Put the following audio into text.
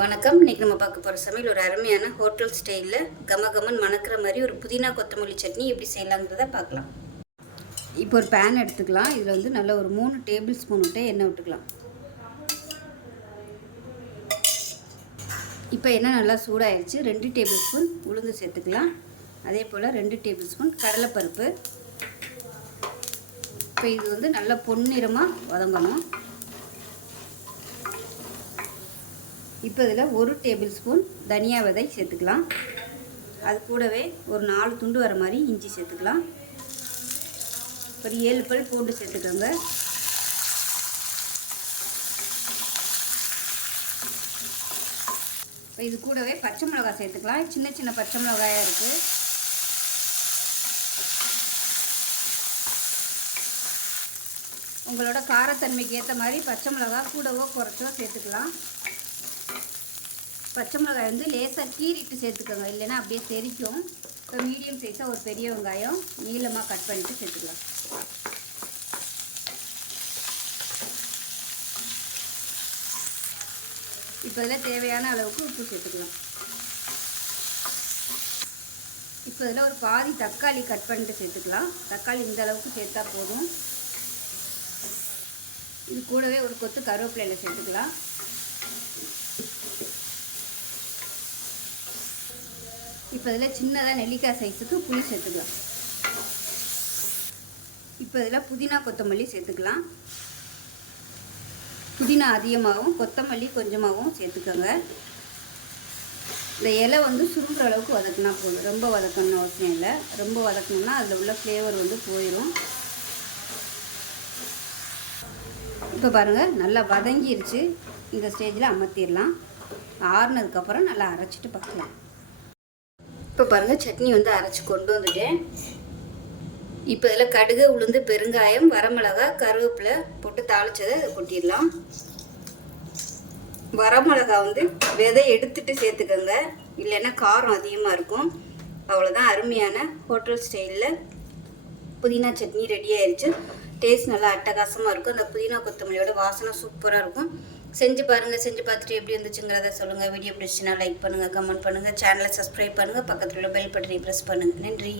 வணக்கம். இன்னைக்கு நம்ம பார்க்க போகிற சமையல் ஒரு அருமையான ஹோட்டல் ஸ்டைலில் கம கமன் மணக்கிற மாதிரி ஒரு புதினா கொத்தமல்லி சட்னி எப்படி செய்யலாங்கிறத பார்க்கலாம். இப்போ ஒரு பேன் எடுத்துக்கலாம். இதில் வந்து நல்ல ஒரு மூணு டேபிள் ஸ்பூன் விட்டு எண்ணெய் விட்டுக்கலாம். இப்போ எண்ணெய் நல்லா சூடாயிருச்சு. ரெண்டு டேபிள் ஸ்பூன் உளுந்து சேர்த்துக்கலாம். அதே போல் ரெண்டு டேபிள் ஸ்பூன் கடலைப்பருப்பு. இப்போ இது வந்து நல்லா பொன்னிறமாக வதங்கணும். இப்போ இதில் ஒரு டேபிள் ஸ்பூன் தனியா விதை சேர்த்துக்கலாம். அது கூடவே ஒரு நாலு துண்டு வர மாதிரி இஞ்சி சேர்த்துக்கலாம். ஒரு ஏழு பல் பூண்டு சேர்த்துக்கோங்க. இப்போ இது கூடவே பச்சை மிளகாய் சேர்த்துக்கலாம். சின்ன சின்ன பச்சை மிளகாயாக இருக்குது உங்களோட காரத்தன்மைக்கு ஏற்ற மாதிரி பச்சை மிளகாய் கூடவோ குறைச்சோ சேர்த்துக்கலாம். பச்சை மிளகாய் வந்து லேசாக கீறிட்டு சேர்த்துக்கோங்க. இல்லைன்னா அப்படியே தெரிக்கும் இப்போ மீடியம் சைஸாக ஒரு பெரிய வெங்காயம் நீளமாக கட் பண்ணிவிட்டு சேர்த்துக்கலாம். இப்போ இதில் தேவையான அளவுக்கு உப்பு சேர்த்துக்கலாம். இப்போ இதில் ஒரு பாதி தக்காளி கட் பண்ணிட்டு சேர்த்துக்கலாம். தக்காளி இந்த அளவுக்கு சேர்த்தா போதும். இது கூடவே ஒரு கொத்து கருவேப்பிலையில் சேர்த்துக்கலாம். இப்போ இதில் சின்னதாக நெல்லிக்காய் சைஸுக்கு புளி சேர்த்துக்கலாம். இப்போ இதில் புதினா கொத்தமல்லி சேர்த்துக்கலாம். புதினா அதிகமாகவும் கொத்தமல்லி கொஞ்சமாகவும் சேர்த்துக்கோங்க. இந்த இலை வந்து சுருங்குற அளவுக்கு வதக்கினா போதும். ரொம்ப வதக்கணும்னு அவசியம் இல்லை. ரொம்ப வதக்கணும்னா அதில் உள்ள ஃப்ளேவர் வந்து போயிடும் இப்போ பாருங்கள் நல்லா வதங்கிருச்சு. இந்த ஸ்டேஜில் அமர்த்திடலாம். ஆறுனதுக்கப்புறம் நல்லா அரைச்சிட்டு பார்க்கலாம். இப்போ பாருங்கள் சட்னி வந்து அரைச்சி கொண்டு வந்துட்டேன். இப்போ இதில் கடுகு உளுந்து பெருங்காயம் வரமிளகா கருவேப்பிலை போட்டு தாளிச்சதை அதை கொட்டிடலாம். வரமிளகா வந்து விதை எடுத்துட்டு சேர்த்துக்கோங்க. இல்லைன்னா காரம் அதிகமாக இருக்கும். அவ்வளோதான் அருமையான ஹோட்டல் ஸ்டைலில் புதினா சட்னி ரெடி ஆயிடுச்சு டேஸ்ட் நல்லா அட்டகாசமாக இருக்கும். அந்த புதினா கொத்தமல்லியோட வாசனை சூப்பராக இருக்கும். செஞ்சு பாருங்கள் செஞ்சு பார்த்துட்டு எப்படி இருந்துச்சுங்கிறத சொல்லுங்கள் வீடியோ பிடிச்சினா லைக் பண்ணுங்கள் கமெண்ட் பண்ணுங்கள் சேனலை சப்ஸ்கிரைப் பண்ணுங்கள் பக்கத்தில் உள்ள பெல் பட்டனை ப்ரெஸ் பண்ணுங்கள் நன்றி.